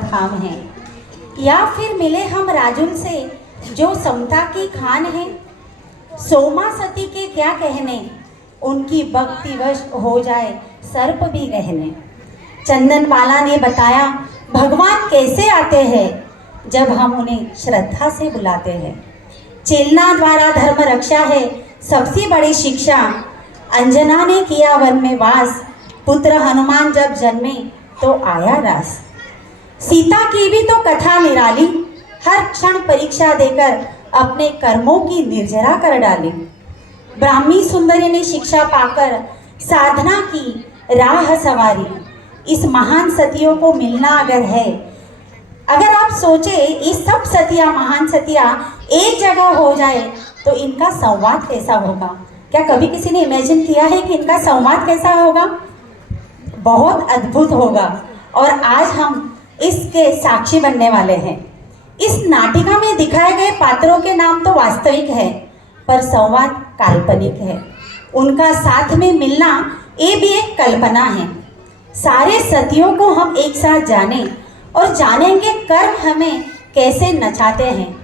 खाम है, या फिर मिले हम राजुल से जो समता की खान है। सोमा सती के क्या कहने, उनकी भक्तिवश हो जाए सर्प भी गहने। चंदन बाला ने बताया भगवान कैसे आते हैं, जब हम उन्हें श्रद्धा से बुलाते हैं। चेलना द्वारा धर्म रक्षा है सबसे बड़ी शिक्षा। अंजना ने किया वन में वास, पुत्र हनुमान जब जन्मे तो आया रास। सीता की भी तो कथा निराली, हर क्षण परीक्षा देकर अपने कर्मों की निर्जरा कर डाली। ब्राह्मी सुंदरी ने शिक्षा पाकर साधना की राह सवारी। इस महान सतियों को मिलना अगर है, अगर आप सोचे ये सब सतियाँ, महान सतियाँ एक जगह हो जाए तो इनका संवाद कैसा होगा। क्या कभी किसी ने इमेजिन किया है कि इनका संवाद कैसा होगा? बहुत अद्भुत होगा। और आज हम इसके साक्षी बनने वाले हैं। इस नाटिका में दिखाए गए पात्रों के नाम तो वास्तविक है, पर संवाद काल्पनिक है। उनका साथ में मिलना ये भी एक कल्पना है। सारे सतियों को हम एक साथ जानें और जानेंगे कर्म हमें कैसे नचाते हैं।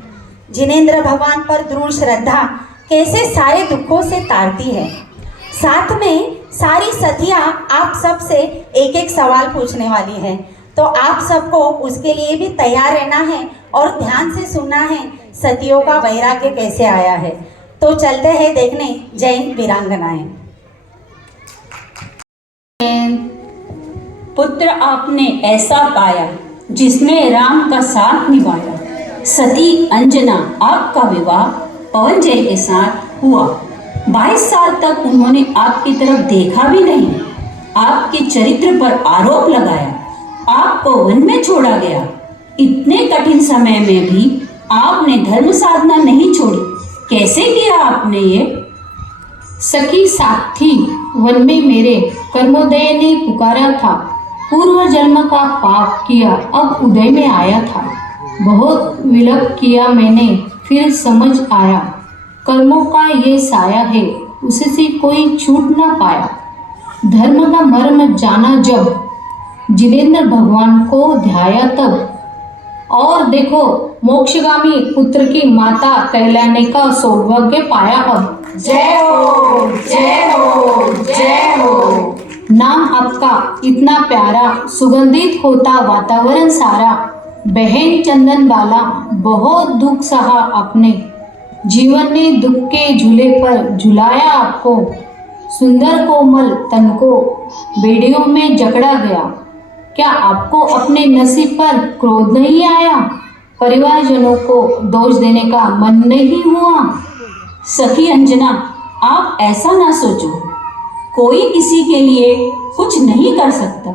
जिनेंद्र भगवान पर दृढ़ श्रद्धा कैसे सारे दुखों से तारती है। साथ में सारी सतियाँ आप सब से एक एक सवाल पूछने वाली है, तो आप सबको उसके लिए भी तैयार रहना है और ध्यान से सुनना है सतियों का वैराग्य कैसे आया है। तो चलते हैं देखने जैन वीरांगनाएं। पुत्र आपने ऐसा पाया जिसने राम का साथ निभाया। सती अंजना आपका विवाह पवन जय के साथ हुआ। 22 साल तक उन्होंने आपकी तरफ देखा भी नहीं। आपके चरित्र पर आरोप लगाया, आपको वन में छोड़ा गया। इतने कठिन समय में भी आपने धर्म साधना नहीं छोड़ी। कैसे किया आपने ये? सखी साथी, वन में मेरे कर्मोदय ने पुकारा था। पूर्व जन्म का पाप किया, अब उदय में आया था। बहुत विलप किया मैंने, फिर समझ आया। कर्मों का ये साया है, उससे कोई छूट ना पाया। धर्म का मर्म जाना जब, जिनेंद्र भगवान को ध्याया तब। और देखो, मोक्षगामी पुत्र की माता कहलाने का सौभाग्य पाया अब। जय हो, जय हो, जय हो। नाम आपका इतना प्यारा, सुगंधित होता वातावरण सारा। बहन चंदन बाला, बहुत दुख सहा आपने। जीवन ने दुख के झूले पर झुलाया आपको। सुंदर कोमल तन को बेड़ियों में जकड़ा गया। क्या आपको अपने नसीब पर क्रोध नहीं आया? परिवारजनों को दोष देने का मन नहीं हुआ? सखी अंजना, आप ऐसा ना सोचो। कोई किसी के लिए कुछ नहीं कर सकता।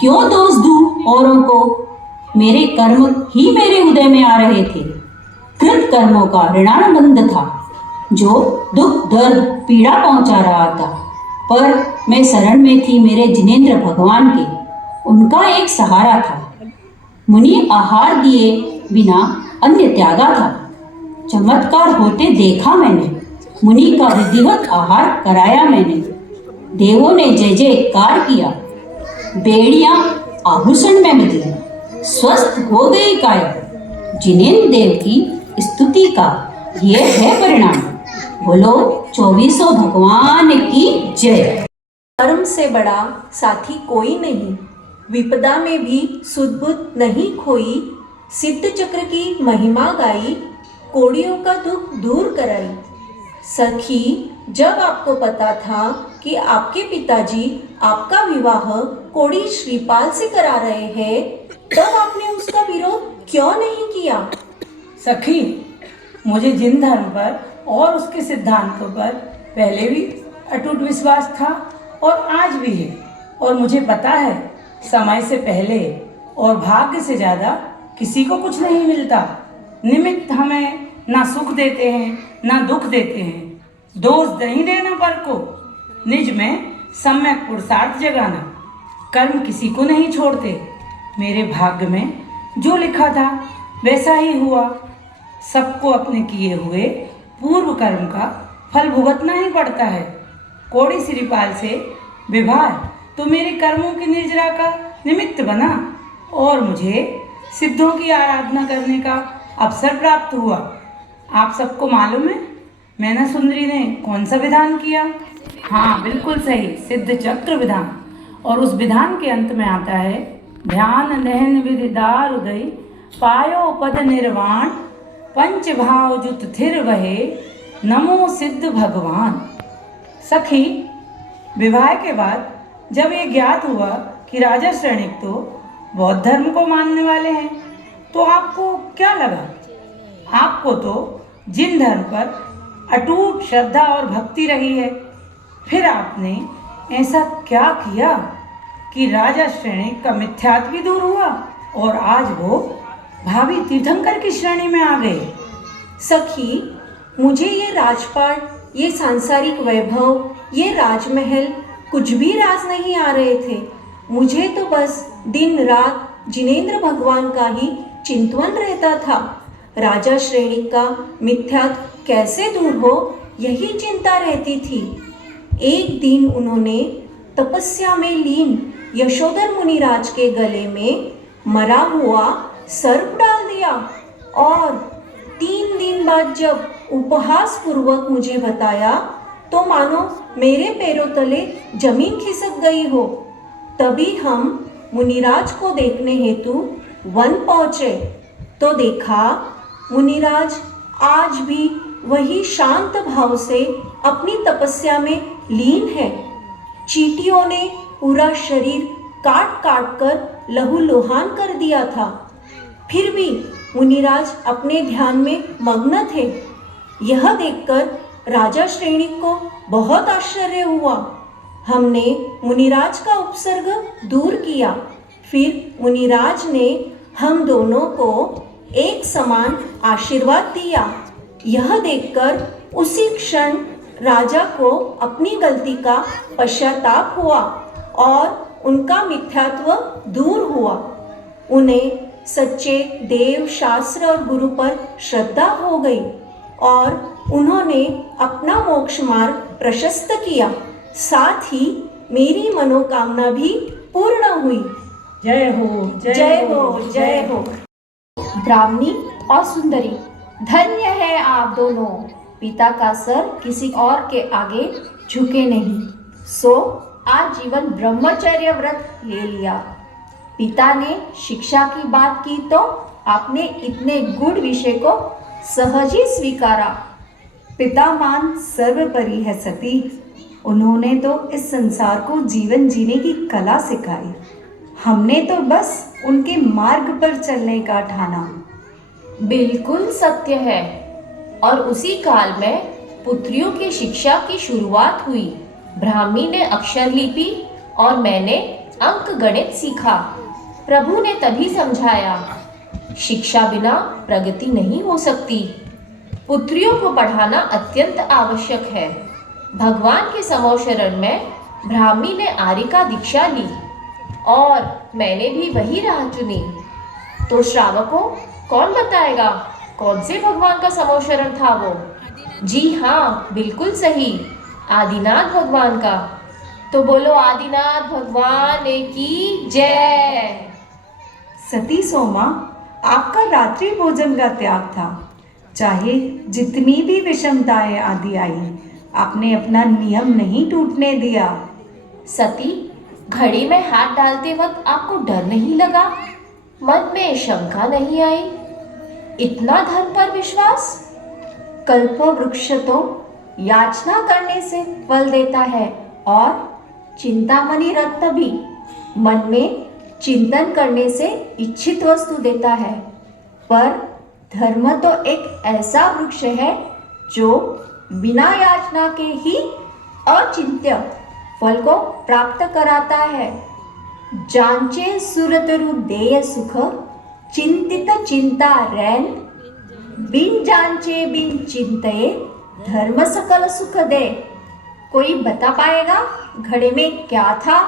क्यों दोष दूं औरों को? मेरे कर्म ही मेरे उदय में आ रहे थे। कृत कर्मों का ऋणानुबंध था जो दुख दर्द पीड़ा पहुंचा रहा था। पर मैं शरण में थी मेरे जिनेंद्र भगवान के। उनका एक सहारा था। मुनि आहार दिए बिना अन्य त्यागा था। चमत्कार होते देखा मैंने। मुनि का विधिवत आहार कराया मैंने। देवों ने जय जयकार किया। बेड़ियां आभूषण में बदली। स्वस्थ हो गई काया। जिनेंद्र देव की स्तुति का ये है परिणाम। बोलो 24 भगवान की जय। कर्म से बड़ा साथी कोई नहीं। विपदा में भी सुदबुद नहीं खोई। सिद्ध चक्र की महिमा गाई, कोड़ियों का दुख दूर कराई। सखी, जब आपको पता था कि आपके पिताजी आपका विवाह कोड़ी श्रीपाल से करा रहे हैं, तब आपने उसका विरोध क्यों नहीं किया? सखी, मुझे जिन धर्म पर और उसके सिद्धांतों पर पहले भी अटूट विश्वास था और आज भी है। और मुझे पता है समय से पहले और भाग्य से ज़्यादा किसी को कुछ नहीं मिलता। निमित्त हमें ना सुख देते हैं ना दुख देते हैं। दोष नहीं देना पर को, निज में सम्यक पुरुषार्थ जगाना। कर्म किसी को नहीं छोड़ते। मेरे भाग्य में जो लिखा था वैसा ही हुआ। सबको अपने किए हुए पूर्व कर्म का फल भुगतना ही पड़ता है। कोड़ी श्रीपाल से विवाह तो मेरे कर्मों की निर्जरा का निमित्त बना और मुझे सिद्धों की आराधना करने का अवसर प्राप्त हुआ। आप सबको मालूम है मैना सुंदरी ने कौन सा विधान किया? हाँ, बिल्कुल सही, सिद्ध चक्र विधान। और उस विधान के अंत में आता है, ध्यान दहन विधि दार उदय पायो पद निर्वाण पंच भाव जुत थिर वहे नमो सिद्ध भगवान। सखी, विवाह के बाद जब ये ज्ञात हुआ कि राजा श्रेणिक तो बौद्ध धर्म को मानने वाले हैं, तो आपको क्या लगा? आपको तो जिन धर्म पर अटूट श्रद्धा और भक्ति रही है, फिर आपने ऐसा क्या किया कि राजा श्रेणिक का मिथ्यात्व भी दूर हुआ और आज वो भावी तीर्थंकर की श्रेणी में आ गए? सखी, मुझे ये राजपाट, ये सांसारिक वैभव, ये राजमहल कुछ भी राज नहीं आ रहे थे। मुझे तो बस दिन रात जिनेंद्र भगवान का ही चिंतवन रहता था। राजा श्रेणिक का मिथ्यात्व कैसे दूर हो, यही चिंता रहती थी। एक दिन उन्होंने तपस्या में लीन यशोधर मुनिराज के गले में मरा हुआ सर्प डाल दिया और 3 दिन बाद जब उपहास पूर्वक मुझे बताया तो मानो मेरे पैरों तले जमीन खिसक गई हो। तभी हम मुनिराज को देखने हेतु वन पहुँचे तो देखा मुनिराज आज भी वही शांत भाव से अपनी तपस्या में लीन है। चींटियों ने पूरा शरीर काट काट कर लहूलुहान कर दिया था, फिर भी मुनिराज अपने ध्यान में मग्न थे। यह देखकर राजा श्रेणिक को बहुत आश्चर्य हुआ। हमने मुनिराज का उपसर्ग दूर किया। फिर मुनिराज ने हम दोनों को एक समान आशीर्वाद दिया। यह देखकर उसी क्षण राजा को अपनी गलती का पश्चाताप हुआ और उनका मिथ्यात्व दूर हुआ। उन्हें सच्चे देव, शास्त्र और गुरु पर श्रद्धा हो गई और उन्होंने अपना मोक्ष मार्ग प्रशस्त किया। साथ ही मेरी मनोकामना भी पूर्ण हुई। जय हो, जय हो, जय हो। ब्राह्मणी और सुंदरी, धन्य है आप दोनों। पिता का सर किसी और के आगे झुके नहीं, सो आजीवन ब्रह्मचर्य व्रत ले लिया। पिता ने शिक्षा की बात की तो आपने इतने गूढ़ विषय को सहज ही स्वीकारा। पिता मान सर्वोपरि है सती। उन्होंने तो इस संसार को जीवन जीने की कला सिखाई। हमने तो बस उनके मार्ग पर चलने का ठाना। बिल्कुल सत्य है। और उसी काल में पुत्रियों की शिक्षा की शुरुआत हुई। ब्राह्मी ने अक्षर लिपि और मैंने अंक गणित सीखा। प्रभु ने तभी समझाया, शिक्षा बिना प्रगति नहीं हो सकती। पुत्रियों को पढ़ाना अत्यंत आवश्यक है। भगवान के समोशरण में ब्राह्मी ने आर्य का दीक्षा ली और मैंने भी वही राह चुनी। तो श्रावकों, कौन बताएगा कौन से भगवान का समोशरण था वो? जी हाँ, बिल्कुल सही, आदिनाथ भगवान का। तो बोलो आदिनाथ भगवान की जय। सती सोमा, आपका रात्रि भोजन का त्याग था। चाहे जितनी भी विषमताएं आदि आई, आपने अपना नियम नहीं टूटने दिया। सती, घड़ी में हाथ डालते वक्त आपको डर नहीं लगा? मन में शंका नहीं आई? इतना धर्म पर विश्वास? कल्प वृक्ष तो याचना करने से फल देता है और चिंतामणि रत्न भी मन में चिंतन करने से इच्छित वस्तु देता है। पर धर्म तो एक ऐसा वृक्ष है जो बिना याचना के ही अचिंत्य फल को प्राप्त कराता है। जांचे सुरतरु देय सुख, चिंतित चिंता रैन, बिन जांचे बिन चिंतये, धर्म सकल सुख दे। कोई बता पाएगा घड़े में क्या था?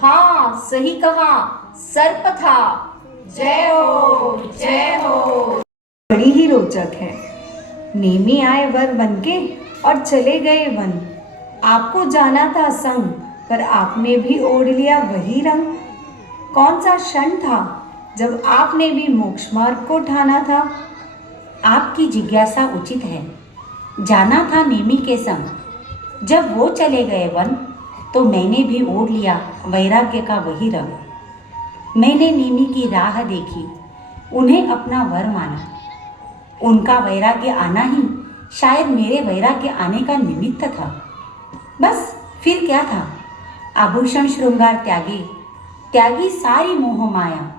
हाँ, सही कहा, सर्प था। जय हो, जय हो। बड़ी ही रोचक है। नेमी आए वर बन के और चले गए वन। आपको जाना था संग, पर आपने भी ओढ़ लिया वही रंग। कौन सा क्षण था जब आपने भी मोक्ष मार्ग को ठाना था? आपकी जिज्ञासा उचित है। जाना था नेमी के संग। जब वो चले गए वन तो मैंने भी ओढ़ लिया वैराग्य का वही रंग। मैंने नेमी की राह देखी, उन्हें अपना वर माना। उनका वैराग्य आना ही शायद मेरे वैराग्य आने का निमित्त था। बस फिर क्या था? आभूषण श्रृंगार त्यागी सारी मोह माया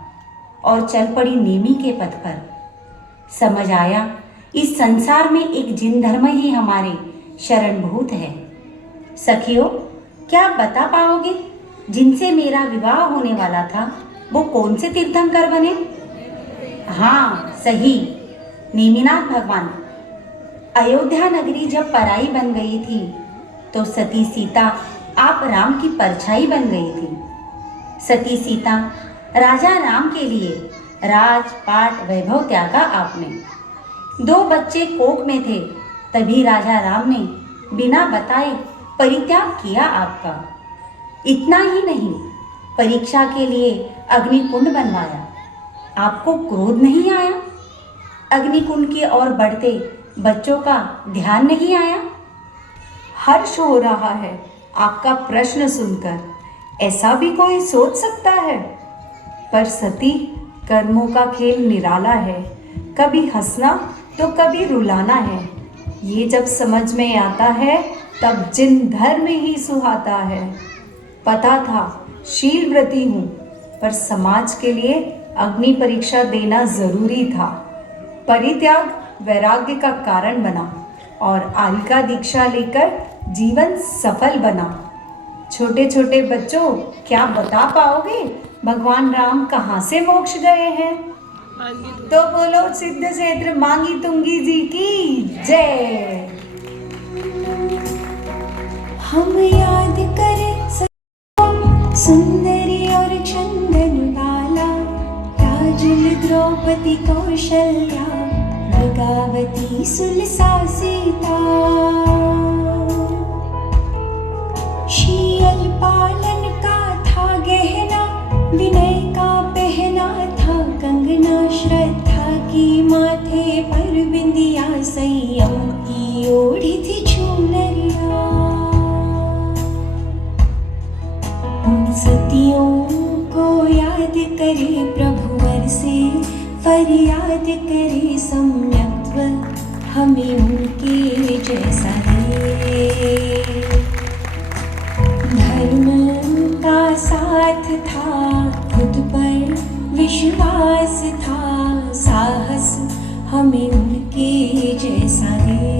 और चल पड़ी नेमी के पथ पर। समझ आया इस संसार में एक जिन धर्म ही हमारे शरणभूत है। सखियों, क्या आप बता पाओगे जिनसे मेरा विवाह होने वाला था वो कौन से तीर्थंकर बने? हाँ, सही, नेमिनाथ भगवान। अयोध्या नगरी जब पराई बन गई थी तो सती सीता आप राम की परछाई बन गई थी। सती सीता राजा राम के लिए राज पाट वैभव त्यागा आपने। 2 बच्चे कोख में थे तभी राजा राम ने बिना बताए परित्याग किया आपका। इतना ही नहीं, परीक्षा के लिए अग्निकुंड बनवाया। आपको क्रोध नहीं आया? अग्निकुंड की ओर बढ़ते बच्चों का ध्यान नहीं आया? हर्ष हो रहा है आपका प्रश्न सुनकर। ऐसा भी कोई सोच सकता है? पर सती, कर्मों का खेल निराला है। कभी हंसना तो कभी रुलाना है। ये जब समझ में आता है तब जिन धर्म ही सुहाता है। पता था शील व्रती हूँ, पर समाज के लिए अग्नि परीक्षा देना जरूरी था। परित्याग वैराग्य का कारण बना और आलिका दीक्षा लेकर जीवन सफल बना। छोटे छोटे बच्चों, क्या बता पाओगे भगवान राम कहाँ से मोक्ष गए हैं? तो बोलो सिद्ध क्षेत्र मांगी तुंगी जी की जय। हम याद करें सुंदरी और चंदन बाला, राजुल द्रौपदी कौशल्या, मृगावती सुलसा सीता। शील पालन का था गहना, विनय का पहना था कंगना, श्रद्धा की माथे पर बिंदिया, संयम की ओढ़ी थी चुनरिया। उन सतियों को याद करे प्रभुवर से फरियाद करे, सम्यक्त्व हमें उनके जैसा दे। धर्म का साथ था, खुद पर विश्वास था, साहस हमें उनके जैसा दे।